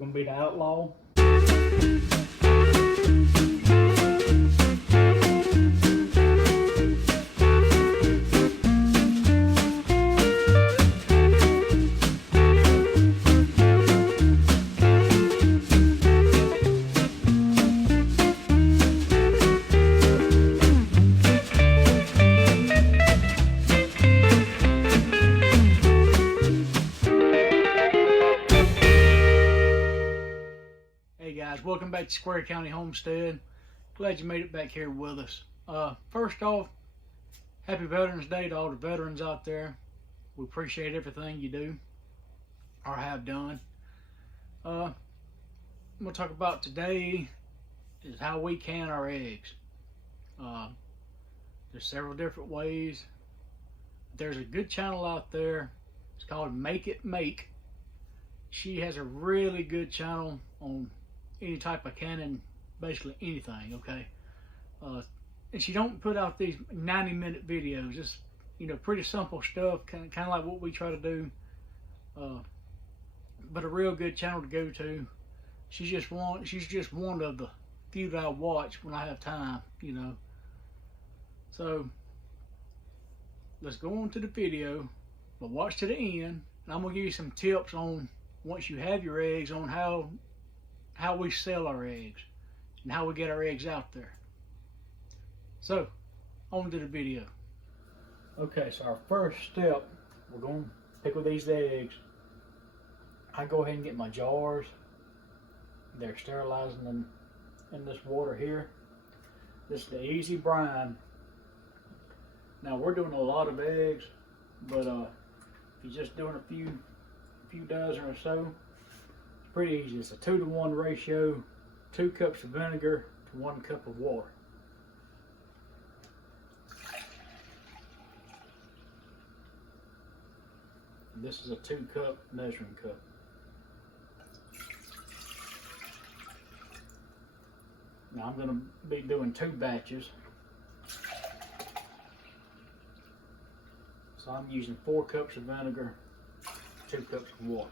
gonna be the outlaw. Hey guys, welcome back to Square County Homestead. Glad you made it back here with us. First off, happy Veterans Day to all the veterans out there. We appreciate everything you do or have done. I'm going to talk about today is how we can our eggs. There's several different ways. There's a good channel out there. It's called Make It Make. She has a really good channel on any type of canning, basically anything, okay? And she don't put out these 90-minute videos. Just, pretty simple stuff, kind of like what we try to do. But a real good channel to go to. She's just one of the few that I watch when I have time, So let's go on to the video, but watch to the end, and I'm gonna give you some tips on once you have your eggs on how we sell our eggs and how we get our eggs out there. So, on to the video. Okay, so our first step, we're going to pickle these eggs. I go ahead and get my jars. They're sterilizing them in this water here. This is the easy brine. Now we're doing a lot of eggs, but if you're just doing a few dozen or so, pretty easy. It's a 2-to-1 ratio, 2 cups of vinegar to 1 cup of water. And this is a 2-cup measuring cup. Now I'm going to be doing 2 batches. So I'm using 4 cups of vinegar, 2 cups of water.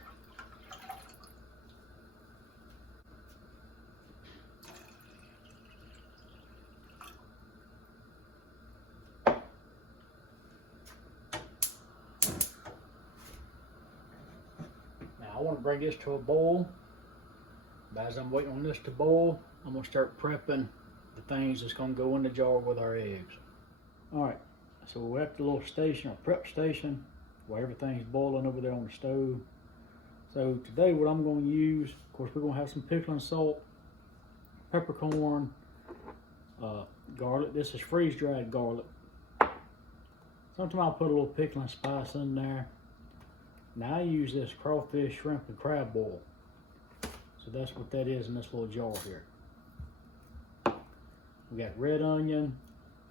I want to bring this to a boil, but as I'm waiting on this to boil, I'm going to start prepping the things that's going to go in the jar with our eggs. Alright, so we're at the little station, or prep station, where everything's boiling over there on the stove. So today what I'm going to use, of course we're going to have some pickling salt, peppercorn, garlic. This is freeze-dried garlic. Sometimes I'll put a little pickling spice in there. Now I use this crawfish, shrimp, and crab boil. So that's what that is in this little jar here. We got red onion,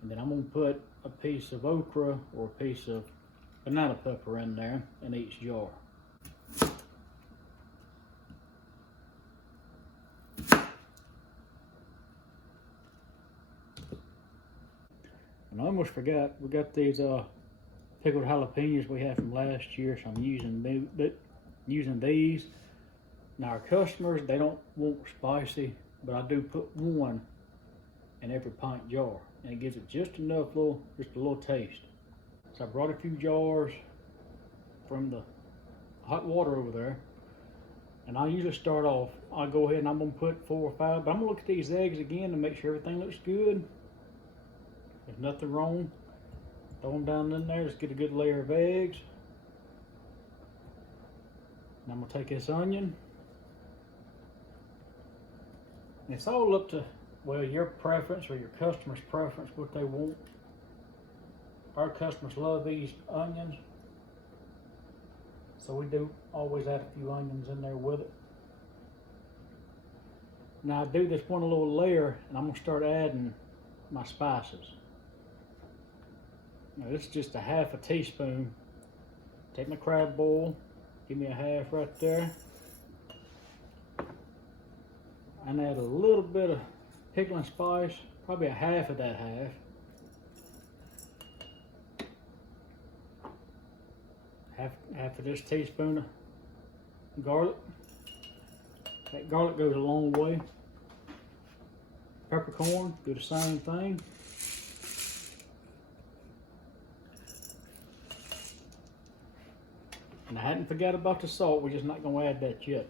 and then I'm going to put a piece of okra or a piece of banana pepper in there in each jar. And I almost forgot, we got these pickled jalapenos we had from last year, so I'm using these. Now our customers, they don't want spicy, but I do put 1 in every pint jar, and it gives it just enough just a little taste. So I brought a few jars from the hot water over there, and I usually start off, I'll go ahead and I'm gonna put 4 or 5, but I'm gonna look at these eggs again to make sure everything looks good. There's nothing wrong. Throw them down in there, just get a good layer of eggs. And I'm going to take this onion. And it's all up to, well, your preference or your customer's preference, what they want. Our customers love these onions. So we do always add a few onions in there with it. Now I do this one little layer, and I'm going to start adding my spices. Now this is just a half a teaspoon. Take my crab boil, give me a half right there. And add a little bit of pickling spice, probably a half of that half. Half of this teaspoon of garlic. That garlic goes a long way. Peppercorn, do the same thing. And I hadn't forgot about the salt, we're just not going to add that yet.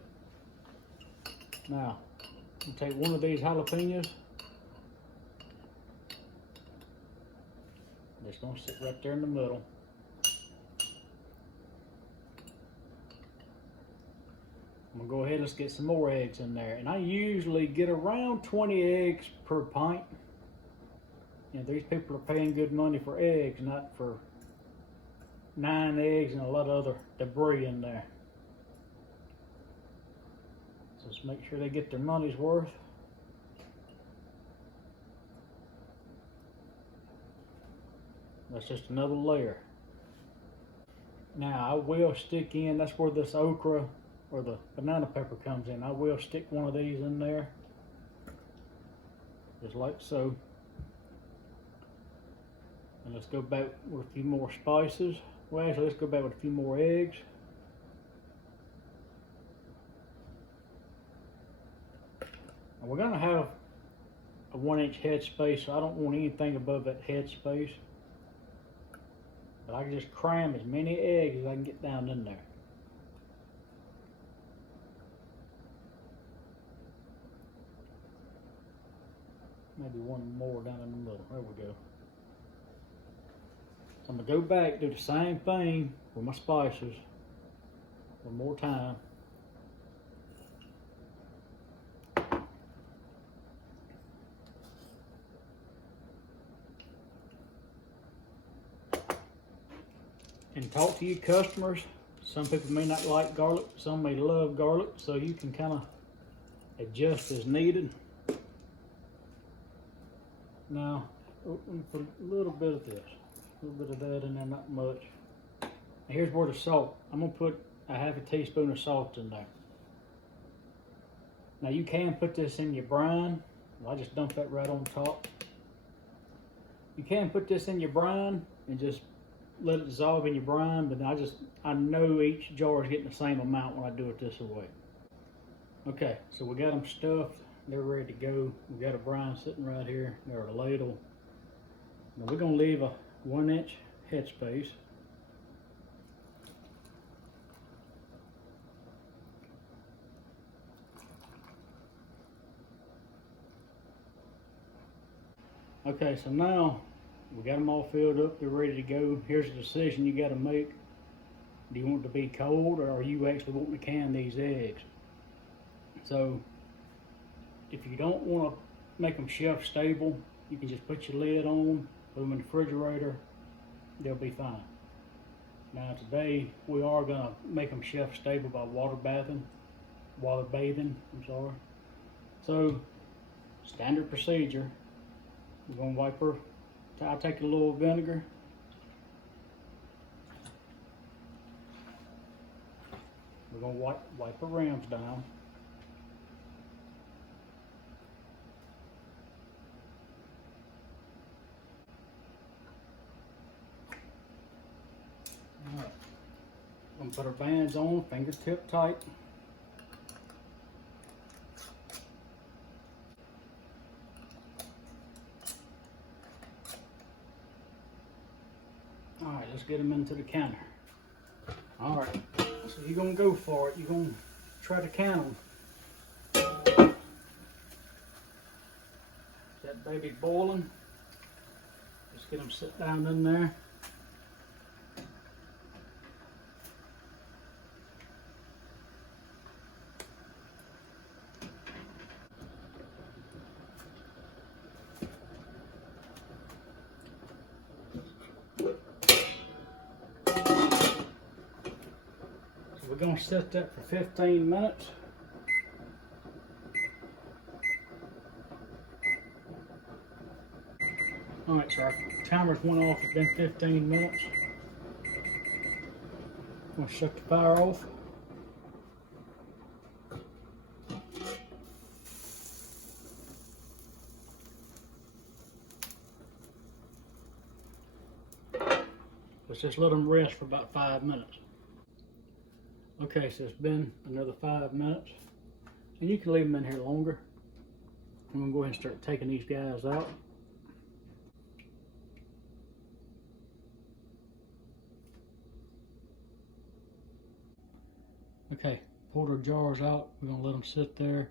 Now, I'm going to take one of these jalapenos. It's going to sit right there in the middle. I'm going to go ahead and let's get some more eggs in there. And I usually get around 20 eggs per pint. You know, these people are paying good money for eggs, not for 9 eggs and a lot of other debris in there. So let's make sure they get their money's worth. That's just another layer. Now I will stick in, that's where this okra or the banana pepper comes in. I will stick one of these in there, just like so. And let's go back with a few more spices. Well, actually, let's go back with a few more eggs. And we're gonna have a 1-inch head space, so I don't want anything above that head space. But I can just cram as many eggs as I can get down in there. Maybe one more down in the middle. There we go. So I'm going to go back, do the same thing with my spices one more time. And talk to your customers. Some people may not like garlic, some may love garlic, so you can kind of adjust as needed. Now, let me put a little bit of this, a little bit of that in there, not much. Now here's where the salt, I'm gonna put a half a teaspoon of salt in there. Now you can put this in your brine. I just dump that right on top. You can put this in your brine and just let it dissolve in your brine, but I know each jar is getting the same amount when I do it this way. Okay, so we got them stuffed. They're ready to go. We got a brine sitting right here. There's a ladle. Now we're gonna leave a 1-inch headspace. Okay, so now we got them all filled up. They're ready to go. Here's a decision you got to make. Do you want it to be cold, or are you actually wanting to can these eggs? So if you don't want to make them shelf stable, you can just put your lid on, put them in the refrigerator, they'll be fine. Now today we are going to make them shelf stable by water bathing, I'm sorry. So standard procedure, we're going to wipe her. I'll take a little vinegar. We're going to wipe her rims down. Alright. I'm going to put our bands on, fingertip tight. Alright, let's get them into the canner. Alright, so you're going to go for it. You're going to try to can them. That baby boiling. Just get them sit down in there. We're going to set that for 15 minutes. Alright, so our timer's went off. It's been 15 minutes. I'm going to shut the fire off. Let's just let them rest for about 5 minutes. Okay, so it's been another 5 minutes. And you can leave them in here longer. I'm gonna go ahead and start taking these guys out. Okay, pulled our jars out. We're gonna let them sit there.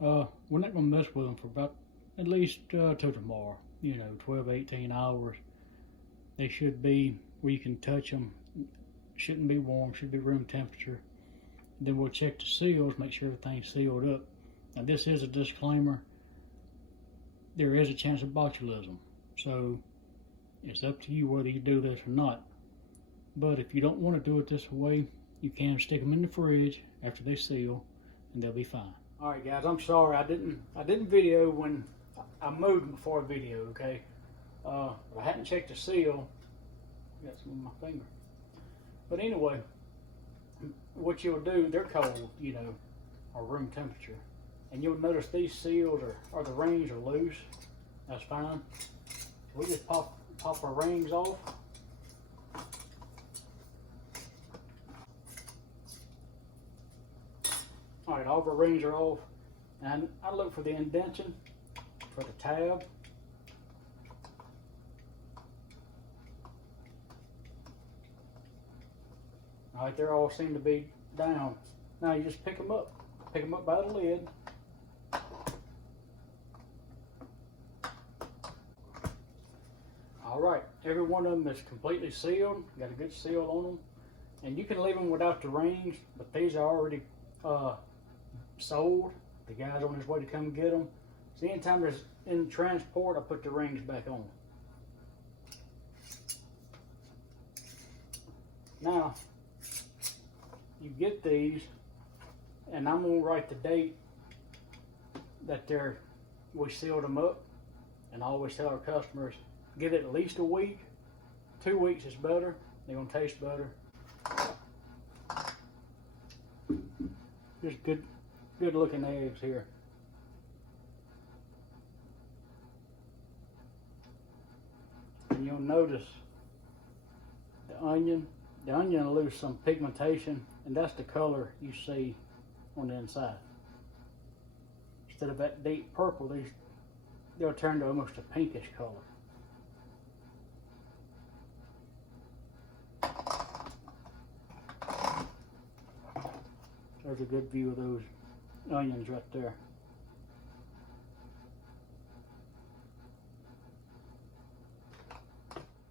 We're not gonna mess with them for about at least till tomorrow. You know, 12, 18 hours. They should be where you can touch them. Shouldn't be warm, should be room temperature. Then we'll check the seals, make sure everything's sealed up. Now this is a disclaimer. There is a chance of botulism. So it's up to you whether you do this or not. But if you don't want to do it this way, you can stick them in the fridge after they seal and they'll be fine. All right guys, I'm sorry I didn't video when I moved them before a video, okay? I hadn't checked the seal. Got some on my finger. But anyway, what you'll do, they're cold, you know, or room temperature. And you'll notice these seals or the rings are loose. That's fine. We just pop our rings off. All right, all of our rings are off. And I look for the indentation for the tab. All right, they all seem to be down. Now you just pick them up by the lid. All right, every one of them is completely sealed. Got a good seal on them. And you can leave them without the rings, but these are already sold. The guy's on his way to come get them. So anytime there's in transport, I put the rings back on. Now, you get these, and I'm gonna write the date that we sealed them up, and I always tell our customers, give it at least a week. 2 weeks is better. They're gonna taste better. Just good looking eggs here. And you'll notice the onion will lose some pigmentation, and that's the color you see on the inside. Instead of that deep purple, they'll turn to almost a pinkish color. There's a good view of those onions right there.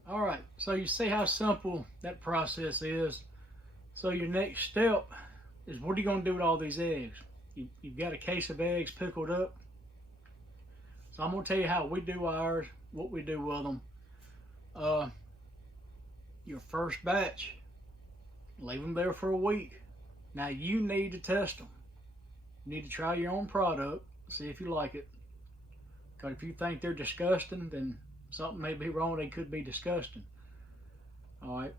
All right, so you see how simple that process is. So your next step is, what are you going to do with all these eggs? You've got a case of eggs pickled up. So I'm going to tell you how we do ours, what we do with them. Your first batch, leave them there for a week. Now you need to test them. You need to try your own product, see if you like it. Because if you think they're disgusting, then something may be wrong. They could be disgusting. All right.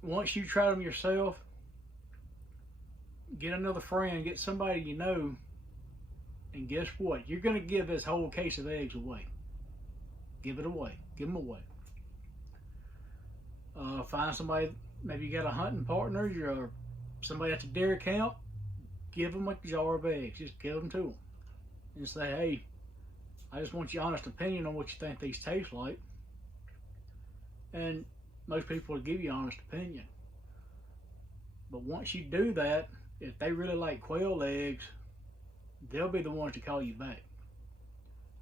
Once you try them yourself, get another friend, get somebody you know, and guess what? You're going to give this whole case of eggs away. Give it away. Give them away. Find somebody, maybe you got a hunting partner, you're somebody at the dairy camp, give them a jar of eggs. Just give them to them. And say, hey, I just want your honest opinion on what you think these taste like. And most people will give you an honest opinion. But once you do that, if they really like quail eggs, they'll be the ones to call you back.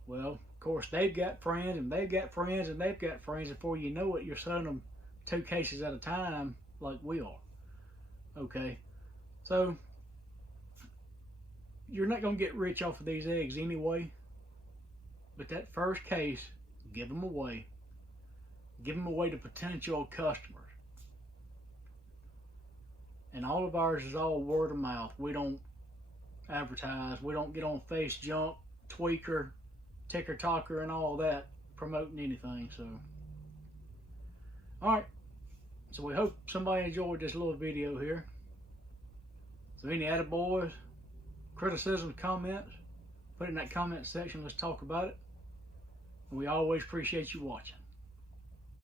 Well, of course, they've got friends, and they've got friends, and they've got friends. Before you know it, you're selling them 2 cases at a time like we are. Okay, so you're not going to get rich off of these eggs anyway. But that first case, give them away. Give them away to potential customers. And all of ours is all word of mouth. We don't advertise. We don't get on Face Junk, Tweaker, Ticker Talker, and all that promoting anything. So, all right. So we hope somebody enjoyed this little video here. So any attaboys, criticisms, comments, put it in that comment section. Let's talk about it. And we always appreciate you watching.